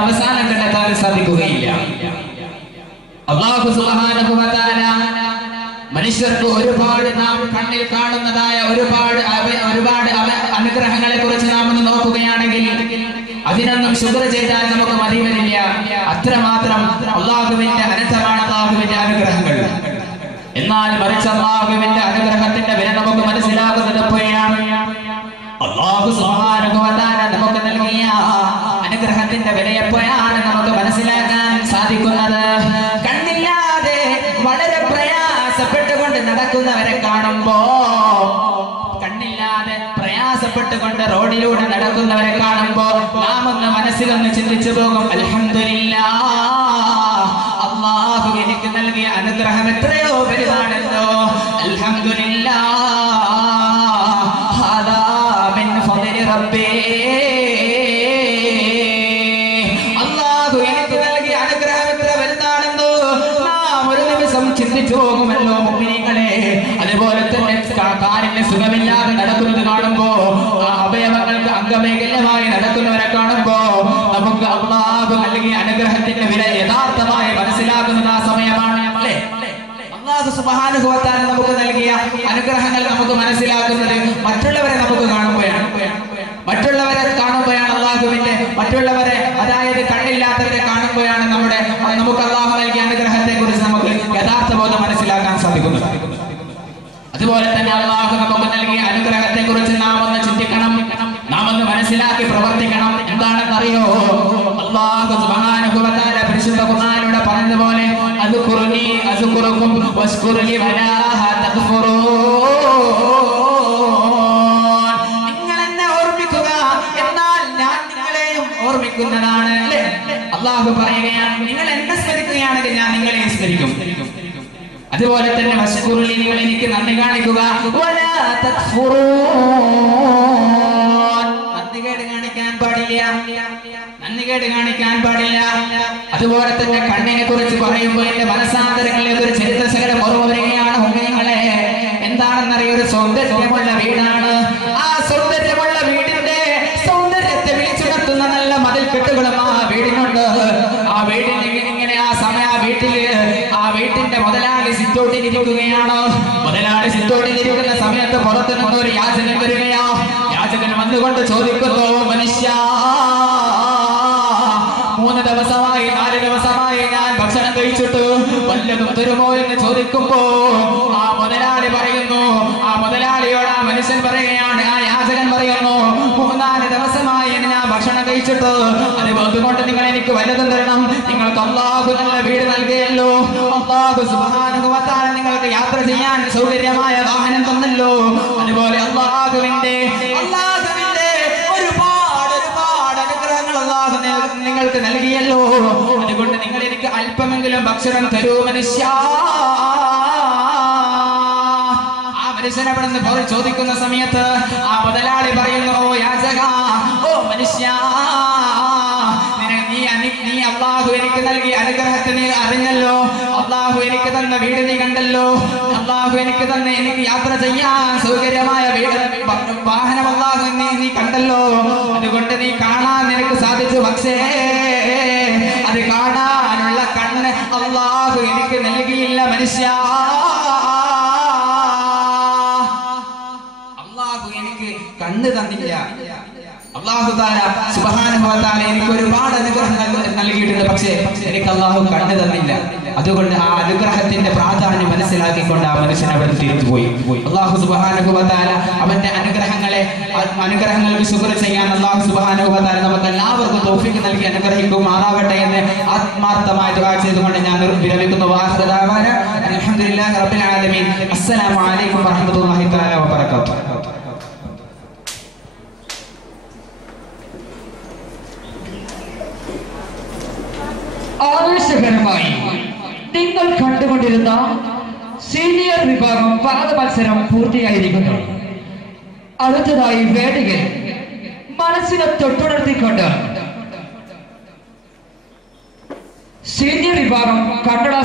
അവസാനം കണ്ടെത്താൻ സാധിക്കുകയില്ല. മനുഷ്യർക്ക് ഒരുപാട് നാം കണ്ണിൽ കാണുന്നതായ ഒരുപാട് ഒരുപാട് അനുഗ്രഹങ്ങളെ കുറിച്ച് നാം ഒന്ന് നോക്കുകയാണെങ്കിൽ അതിനൊന്നും ശുദ്ര ചെയ്താൽ നമുക്ക് മതി വരില്ല. അത്രമാത്രം അള്ളാഹുവിന്റെ അനന്തമാണ് അള്ളാഹുവിന്റെ അനുഗ്രഹങ്ങൾ. എന്നാൽ മറിച്ച് അള്ളാഹുവിന്റെ അനുഗ്രഹത്തിന്റെ വില നമുക്ക് മനസ്സിലാകുന്നത് എപ്പോഴാണ്? അള്ളാഹു സുബ്ഹാനഹു വ തആല നമുക്ക് നൽകിയ എപ്പോഴാണ് നമുക്ക് മനസ്സിലാക്കാൻ സാധിക്കുന്നത്? കണ്ണില്ലാതെ വളരെ പ്രയാസപ്പെട്ടുകൊണ്ട് നടക്കുന്നവരെ കാണുമ്പോ കണ്ണില്ലാതെ പ്രയാസപ്പെട്ടുകൊണ്ട് റോഡിലൂടെ നടക്കുന്നവരെ കാണുമ്പോ നാം ഒന്ന് മനസ്സിലൊന്ന് ചിന്തിച്ചു പോകും. അൽഹംദുലില്ലാ അള്ളാഹു എനിക്ക് നൽകിയ അനുഗ്രഹം എത്രയോ വലുതാണല്ലോ അംഗവൈകല്യമായി നടക്കുന്നവരെ കാണുമ്പോ നമുക്ക് അള്ളാഹു അല്ലെങ്കിൽ അനുഗ്രഹത്തിന്റെ വില യഥാർത്ഥമായി മനസ്സിലാക്കുന്ന ആ സമയമാണ്. അല്ലേ? അള്ളാഹു തആല നമുക്ക് നൽകിയ അനുഗ്രഹങ്ങൾ നമുക്ക് മനസ്സിലാക്കുന്നത് മറ്റുള്ളവരെ നമുക്ക് കാണുമ്പോഴാണ്. മറ്റുള്ളവരെ കാണുമ്പോഴാണ് അള്ളാഹുവിന്റെ മറ്റുള്ളവരെ അതായത് കണ്ണില്ലാത്തവരെ കാണുമ്പോഴാണ് നമ്മുടെ നമുക്ക് അള്ളാഹു നൽകിയ അനുഗ്രഹത്തെ കുറിച്ച് നമുക്ക് യഥാർത്ഥ ബോധം മനസ്സിലാക്കാൻ സാധിക്കുന്നു അതുപോലെ തന്നെ അള്ളാഹു നമുക്ക് നൽകിയ അനുഗ്രഹത്തെ കുറിച്ച് നാം ഒന്ന് ചിന്തിക്കണം നാം ഒന്ന് മനസ്സിലാക്കി പ്രവർത്തിക്കണം. എന്താണെന്നറിയോ? വ തആല പരിശുദ്ധ ഖുർആനിലൂടെ പറഞ്ഞതുപോലെ നിങ്ങൾ എന്നെ ഓർമ്മിക്കുക എന്നാൽ ഞാൻ നിങ്ങളെയും ഓർമ്മിക്കുന്നതാണ് അല്ലേ? പറയുകയാണ് നിങ്ങൾ എന്നെ ഞാൻ നിങ്ങളെ സ്മരിക്കും. അതുപോലെ തന്നെ നിങ്ങൾ എനിക്ക് നന്ദി കാണിക്കുക. വലാ. പാടില്ല നന്ദികേട് കാണിക്കാൻ പാടില്ല. അതുപോലെ തന്നെ കണ്ണിനെ കുറിച്ച് പറയുമ്പോൾ എന്റെ മനസ്സാന്തരങ്ങളിലെ ഒരു ചരിത്ര സകലം ഓർമ്മ വരികയാണ്. ഹുമയങ്ങളെ എന്താണെന്നറിയ? ഒരു സൗന്ദര്യമുള്ള വീടാണ്. ആ സൗന്ദര്യമുള്ള വീടിന്റെ സൗന്ദര്യത്തെ വിളിച്ചുണർത്തുന്ന നല്ല മതിൽ കെട്ടുകളും ആ വീടിനുണ്ട്. ആ വീടിന് ഇങ്ങനെ ആ സമയം ആ വീട്ടിൽ ആ വീട്ടിന്റെ മുതലാളി സിറ്റോട്ടിലിരിക്കുകയാണ് മുതലാളി സിറ്റോട്ടിലിരിക്കുന്ന സമയത്ത് പുറത്തു നിന്ന് ഒരു യാചകൻ വരികയാ യാചകൻ വന്നുകൊണ്ട് ചോദിക്കുന്നു മനുഷ്യ തരുമോ എന്ന് ചോദിക്കുമ്പോ ആ മുതലാളി പറയുന്നു ആ മുതലാളിയോട് ആ മനുഷ്യൻ പറയുകയാണ് ആ യാചകൻ പറയുന്നു മൂന്നാൽ ദിവസമായി ഞാൻ ഭക്ഷണം കഴിച്ചിട്ട് അത് അതുകൊണ്ട് നിങ്ങൾ എനിക്ക് വല്ലതും തരണം നിങ്ങൾക്ക് അള്ളാഹു നല്ല വീട് നൽകിയല്ലോ അള്ളാഹു വ നിങ്ങൾക്ക് യാത്ര ചെയ്യാൻ സൗകര്യമായ വാഹനം തന്നല്ലോ അതുപോലെ അള്ളാഹുവിന്റെ അള്ളാഹുവിന്റെ ഒരുപാട് ഒരുപാട് അനുഗ്രഹങ്ങൾ അള്ളാഹു നിങ്ങ- നിങ്ങൾക്ക് നൽകിയല്ലോ അല്പമെങ്കിലും ഭക്ഷണം തരൂ മനുഷ്യ. ആ മനുഷ്യനെ പോയി ചോദിക്കുന്ന സമയത്ത് ആ മുതലാളി പറയുന്നു ഓ യാചക ഓ മനുഷ്യ നീ അള്ളാഹു എനിക്ക് നൽകിയ അനുഗ്രഹത്തിന് അറിഞ്ഞല്ലോ. അള്ളാഹു എനിക്ക് തന്ന വീട് നീ കണ്ടല്ലോ. അള്ളാഹു എനിക്ക് തന്ന എനിക്ക് യാത്ര ചെയ്യാൻ സൗകര്യമായ വീട് വാഹനം അള്ളാഹു നീ നീ കണ്ടല്ലോ. അതുകൊണ്ട് നീ കാണാൻ അള്ളാഹു എനിക്ക് കണ്ണ് തന്നില്ല. അള്ളാഹു താല വ എനിക്ക് ഒരുപാട് അനുഗ്രഹങ്ങൾ നൽകിയിട്ടുണ്ട്. പക്ഷേ എനിക്ക് അള്ളാഹു കണ്ണ് തന്നില്ല. അതുകൊണ്ട് ആ അനുഗ്രഹത്തിന്റെ പ്രാധാന്യം മനസ്സിലാക്കിക്കൊണ്ട് ആ മനുഷ്യൻ അവിടെ തിരിച്ചു പോയി. അള്ളാഹു വ അവന്റെ അനുഗ്രഹങ്ങളെ അനുഗ്രഹങ്ങൾക്ക് ശുക്ർ ചെയ്യാൻ അള്ളാഹു തആല നമുക്ക് എല്ലാവർക്കും തൗഫീഖ് നൽകി അനുഗ്രഹിക്കുമാറാകട്ടെ എന്ന് ആത്മാർത്ഥമായി ദുആ ചെയ്തുകൊണ്ട് ഞാൻ വിരമിക്കുന്നു. അൽഹംദുലില്ലാഹി റബ്ബിൽ ആലമീൻ. അസ്സലാമു അലൈക്കും വറഹ്മത്തുള്ളാഹി തആല ആവേശകരമായി നിങ്ങൾ കണ്ടുകൊണ്ടിരുന്ന സീനിയർ വിഭാഗം പാത മത്സരം പൂർത്തിയായിരിക്കുന്നു. അടുത്തതായി വേദികൾ മനസ്സിനെ തൊട്ടുണർത്തിക്കൊണ്ട് സീനിയർ വിഭാഗം കന്നഡ